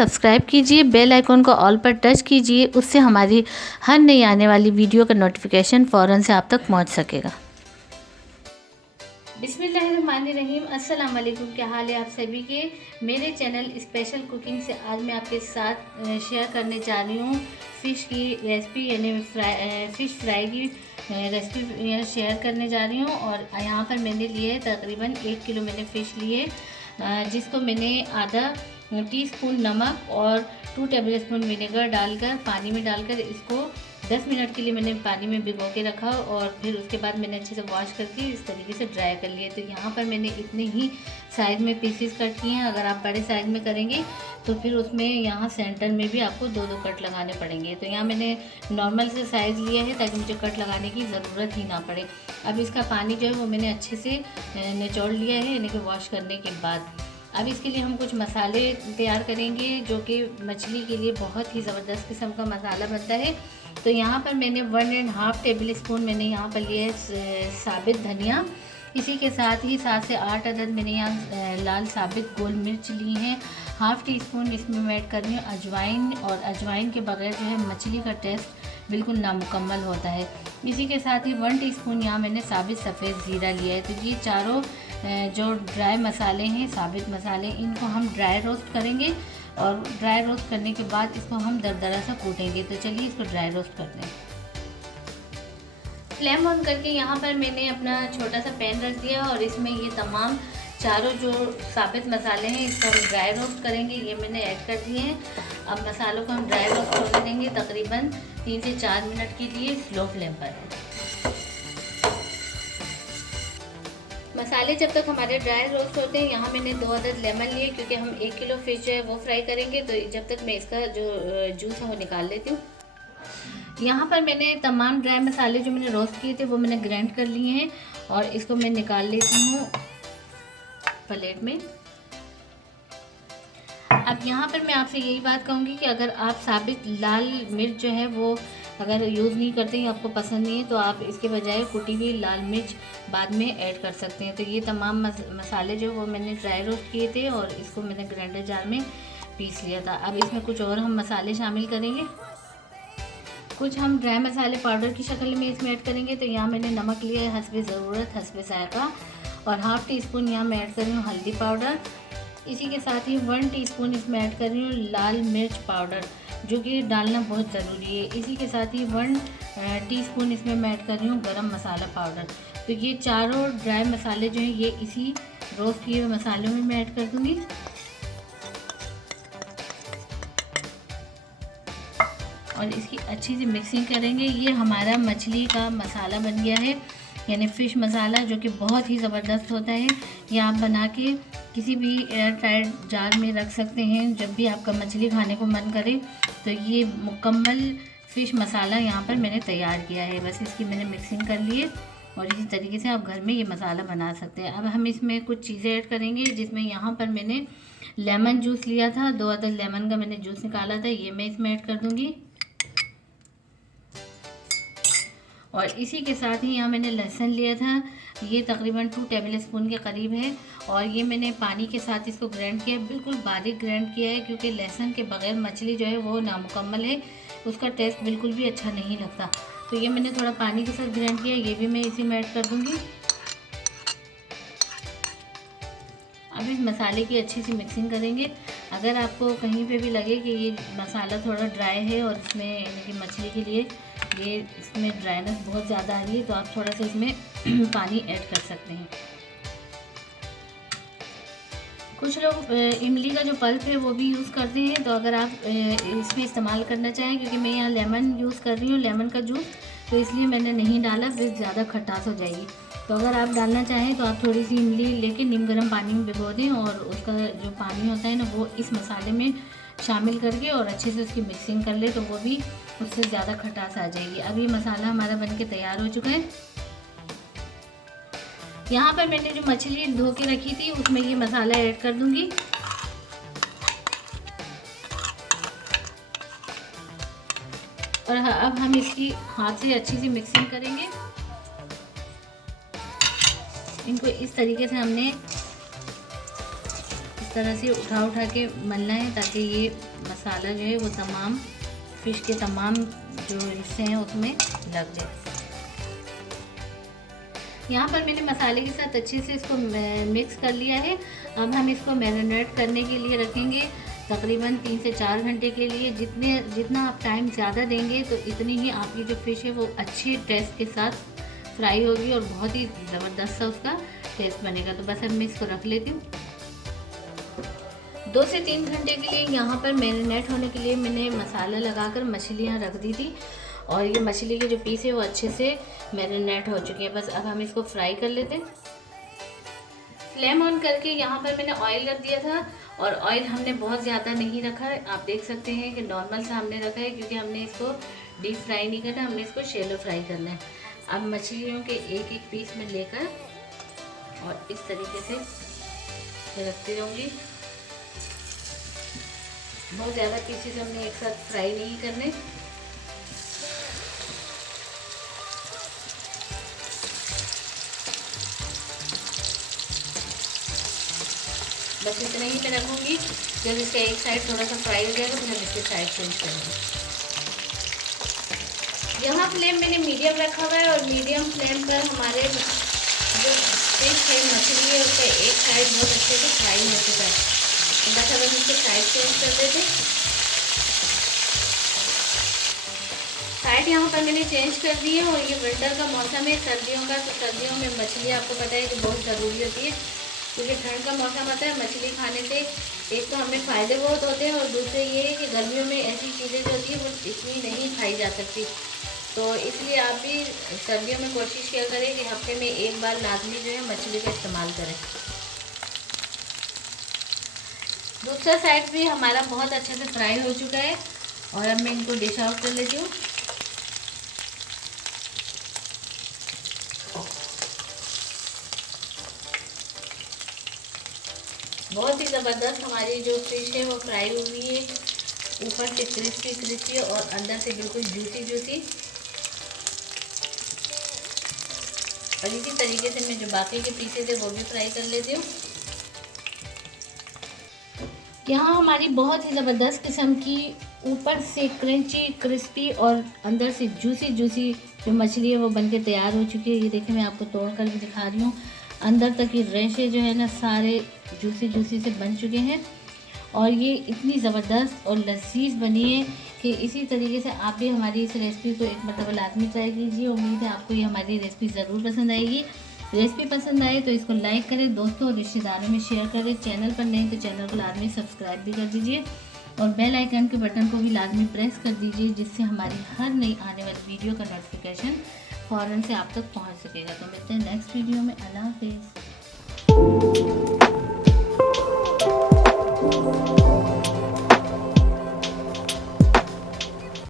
Subscribe कीजिए, bell icon को all पर टच कीजिए, उससे हमारी हर नई आने वाली वीडियो का नोटिफिकेशन फ़ौरन से आप तक पहुंच सकेगा। बिस्मिल्लाहिर्रहमानिर्रहीम, अस्सलाम वालेकुम। क्या हाल है आप सभी के। मेरे चैनल स्पेशल कुकिंग से आज मैं आपके साथ शेयर करने जा रही हूँ फ़िश की रेसिपी, यानी फ़िश फ्राई की रेसिपी शेयर करने जा रही हूँ। और यहाँ पर मैंने लिए तकरीबन 1 किलो मैंने फ़िश लिए, जिसको मैंने आधा टीस्पून नमक और 2 टेबलस्पून विनेगर डालकर पानी में डालकर इसको 10 मिनट के लिए मैंने पानी में भिगो के रखा। और फिर उसके बाद मैंने अच्छे से वॉश करके इस तरीके से ड्राई कर लिए। तो यहाँ पर मैंने इतने ही साइज़ में पीसेस कट किए हैं। अगर आप बड़े साइज़ में करेंगे तो फिर उसमें यहाँ सेंटर में भी आपको 2-2 कट लगाने पड़ेंगे। तो यहाँ मैंने नॉर्मल से साइज़ लिया है ताकि मुझे कट लगाने की ज़रूरत ही ना पड़े। अब इसका पानी जो है वो मैंने अच्छे से निचोड़ लिया है, यानी कि वॉश करने के बाद। अब इसके लिए हम कुछ मसाले तैयार करेंगे जो कि मछली के लिए बहुत ही ज़बरदस्त किस्म का मसाला बनता है। तो यहाँ पर मैंने 1.5 टेबल स्पून मैंने यहाँ पर लिए साबित धनिया। इसी के साथ ही 7 से 8 अदद मैंने यहाँ लाल साबित गोल मिर्च ली हैं। हाफ़ टी स्पून इसमें मैं ऐड कर रही हूँ अजवाइन, और अजवाइन के बगैर जो है मछली का टेस्ट बिल्कुल नामुकम्मल होता है। इसी के साथ ही 1 टीस्पून यहाँ मैंने साबित सफ़ेद ज़ीरा लिया है। तो ये चारों जो ड्राई मसाले हैं, साबित मसाले, इनको हम ड्राई रोस्ट करेंगे और ड्राई रोस्ट करने के बाद इसको हम दरदरा सा कूटेंगे। तो चलिए इसको ड्राई रोस्ट करते हैं। फ्लेम ऑन करके यहाँ पर मैंने अपना छोटा सा पैन रख दिया और इसमें ये तमाम चारों जो साबित मसाले हैं इसको हम ड्राई रोस्ट करेंगे। ये मैंने ऐड कर दिए हैं। अब मसालों को हम ड्राई रोस्ट होने देंगे तकरीबन 3 से 4 मिनट के लिए स्लो फ्लेम पर। मसाले जब तक हमारे ड्राई रोस्ट होते हैं, यहाँ मैंने 2 अदद लेमन लिए क्योंकि हम 1 किलो फ़िश जो है वो फ्राई करेंगे। तो जब तक मैं इसका जो जूस है वो निकाल लेती हूँ। यहाँ पर मैंने तमाम ड्राई मसाले जो मैंने रोस्ट किए थे वो मैंने ग्राइंड कर लिए हैं और इसको मैं निकाल लेती हूँ प्लेट में। अब यहाँ पर मैं आपसे यही बात कहूँगी कि अगर आप साबित लाल मिर्च जो है वो अगर यूज़ नहीं करते हैं, आपको पसंद नहीं है, तो आप इसके बजाय कुटी हुई लाल मिर्च बाद में ऐड कर सकते हैं। तो ये तमाम मसाले जो वो मैंने ड्राई रोस्ट किए थे और इसको मैंने ग्राइंडर जार में पीस लिया था। अब इसमें कुछ और हम मसाले शामिल करेंगे। कुछ हम ड्राई मसाले पाउडर की शक्ल में इसमें ऐड करेंगे। तो यहाँ मैंने नमक लिया है हस्बे ज़रूरत, हस्बे जायका, और हाफ़ टी स्पून यहाँ मैं ऐड कर रही हूँ हल्दी पाउडर। इसी के साथ ही 1 टीस्पून इसमें ऐड कर रही हूँ लाल मिर्च पाउडर, जो कि डालना बहुत ज़रूरी है। इसी के साथ ही 1 टीस्पून इसमें मैं ऐड कर रही हूँ गरम मसाला पाउडर। तो ये चारों ड्राई मसाले जो हैं ये इसी रोस्ट किए हुए मसालों में मैं ऐड कर दूँगी। और इसकी अच्छी सी मिक्सिंग करेंगे। ये हमारा मछली का मसाला बन गया है, यानी फ़िश मसाला, जो कि बहुत ही ज़बरदस्त होता है। ये आप बना के किसी भी एयर टाइट जार में रख सकते हैं। जब भी आपका मछली खाने को मन करे तो ये मुकम्मल फ़िश मसाला यहाँ पर मैंने तैयार किया है। बस इसकी मैंने मिक्सिंग कर ली है और इसी तरीके से आप घर में ये मसाला बना सकते हैं। अब हम इसमें कुछ चीज़ें ऐड करेंगे, जिसमें यहाँ पर मैंने लेमन जूस लिया था, 2 अदद लेमन का मैंने जूस निकाला था, ये मैं इसमें ऐड कर दूँगी। और इसी के साथ ही यहाँ मैंने लहसुन लिया था, ये तकरीबन 2 टेबल स्पून के करीब है, और ये मैंने पानी के साथ इसको ग्राइंड किया, बिल्कुल बारीक ग्राइंड किया है, क्योंकि लहसुन के बगैर मछली जो है वो नामुकम्मल है, उसका टेस्ट बिल्कुल भी अच्छा नहीं लगता। तो ये मैंने थोड़ा पानी के साथ ग्राइंड किया, ये भी मैं इसी में ऐड कर दूँगी। अब इस मसाले की अच्छी सी मिक्सिंग करेंगे। अगर आपको कहीं पे भी लगे कि ये मसाला थोड़ा ड्राई है और इसमें यानी कि मछली के लिए ये इसमें ड्राइनेस बहुत ज़्यादा आ रही है, तो आप थोड़ा सा इसमें पानी ऐड कर सकते हैं। कुछ लोग इमली का जो पल्प है वो भी यूज़ करते हैं, तो अगर आप इसमें इस्तेमाल करना चाहें, क्योंकि मैं यहाँ लेमन यूज़ कर रही हूँ, लेमन का जूस, तो इसलिए मैंने नहीं डाला, फिर ज़्यादा खटास हो जाएगी। तो अगर आप डालना चाहें तो आप थोड़ी सी इमली लेके नीम गर्म पानी में भिगो दें और उसका जो पानी होता है ना वो इस मसाले में शामिल करके और अच्छे से उसकी मिक्सिंग कर ले, तो वो भी उससे ज़्यादा खटास आ जाएगी। अब ये मसाला हमारा बनके तैयार हो चुका है। यहाँ पर मैंने जो मछली धो के रखी थी उसमें ये मसाला ऐड कर दूँगी। और अब हम इसकी हाथ से अच्छी सी मिक्सिंग करेंगे। इनको इस तरीके से हमने इस इस तरह से उठा उठा के मलना है ताकि ये मसाला जो है वो तमाम फ़िश के तमाम जो हिस्से हैं उसमें लग जाए। यहाँ पर मैंने मसाले के साथ अच्छे से इसको मिक्स कर लिया है। अब हम इसको मैरिनेट करने के लिए रखेंगे तकरीबन 3 से 4 घंटे के लिए। जितना आप टाइम ज़्यादा देंगे तो इतनी ही आपकी जो फ़िश है वो अच्छी टेस्ट के साथ फ्राई होगी और बहुत ही ज़बरदस्त सा उसका टेस्ट बनेगा। तो बस अब मैं इसको रख लेती हूँ। 2 से 3 घंटे के लिए यहाँ पर मैरिनेट होने के लिए मैंने मसाला लगाकर मछलियाँ रख दी थी और ये मछली के जो पीस है वो अच्छे से मैरिनेट हो चुके हैं। बस अब हम इसको फ्राई कर लेते हैं। फ्लेम ऑन करके यहाँ पर मैंने ऑयल रख दिया था और ऑयल हमने बहुत ज़्यादा नहीं रखा है। आप देख सकते हैं कि नॉर्मल सा हमने रखा है क्योंकि हमने इसको डीप फ्राई नहीं करना, हमने इसको शैलो फ्राई करना है। अब मछलियों के एक एक पीस में लेकर और इस तरीके से रखती रहूँगी। बहुत ज़्यादा पीसेस हमने एक साथ फ्राई नहीं करने। बस इतना ही मैं रखूँगी। जब इसका एक साइड थोड़ा सा फ्राई हो जाएगा तो हम इसके साइड चेंज करेंगे। यहाँ फ्लेम मैंने मीडियम रखा हुआ है और मीडियम फ्लेम पर हमारे जो फिश है मछली है उसका एक साइड बहुत अच्छे से फ्राई हो चुका है। तो बस अब हम इसके साइड चेंज कर देते। साइड यहाँ पर मैंने चेंज कर दी है। और ये विंटर का मौसम है, सर्दियों का, तो सर्दियों में मछली आपको पता है कि बहुत ज़रूरी होती है क्योंकि ठंड का मौसम आता है। मछली खाने से एक तो हमें फ़ायदे बहुत होते हैं और दूसरे ये है कि गर्मियों में ऐसी चीज़ें जो होती है वो इतनी नहीं खाई जा सकती। तो इसलिए आप भी सर्दियों में कोशिश किया करें कि हफ्ते में एक बार लाजमी जो है मछली का इस्तेमाल करें। दूसरा साइड भी हमारा बहुत अच्छे से फ्राई हो चुका है और अब मैं इनको डिश आउट कर लेती हूँ। बहुत ही ज़बरदस्त हमारी जो फिश है वो फ्राई हुई है, ऊपर से क्रिस्पी क्रिस्पी और अंदर से बिल्कुल जूसी जूसी। और इसी तरीके से मैं जो बाकी के पीसेज है वो भी फ्राई कर लेती हूँ। यहाँ हमारी बहुत ही ज़बरदस्त किस्म की ऊपर से क्रंची क्रिस्पी और अंदर से जूसी जूसी जो मछली है वो बनके तैयार हो चुकी है। ये देखिए मैं आपको तोड़ कर भी दिखा रही हूँ। अंदर तक की रेशे जो है ना सारे जूसी जूसी से बन चुके हैं और ये इतनी ज़बरदस्त और लजीज बनी है कि इसी तरीके से आप भी हमारी इस रेसिपी को एक मतलब लाजमी ट्राई कीजिए। उम्मीद है आपको ये हमारी रेसिपी ज़रूर पसंद आएगी। रेसिपी पसंद आए तो इसको लाइक करें, दोस्तों और रिश्तेदारों में शेयर करें। चैनल पर नहीं तो चैनल को लाजमी सब्सक्राइब भी कर दीजिए और बेल आइकन के बटन को भी लाजमी प्रेस कर दीजिए जिससे हमारी हर नई आने वाली वीडियो का नोटिफिकेशन फ़ौरन से आप तक पहुंच सकेगा। तो मिलते हैं नेक्स्ट वीडियो में। अल्लाह हाफिज़।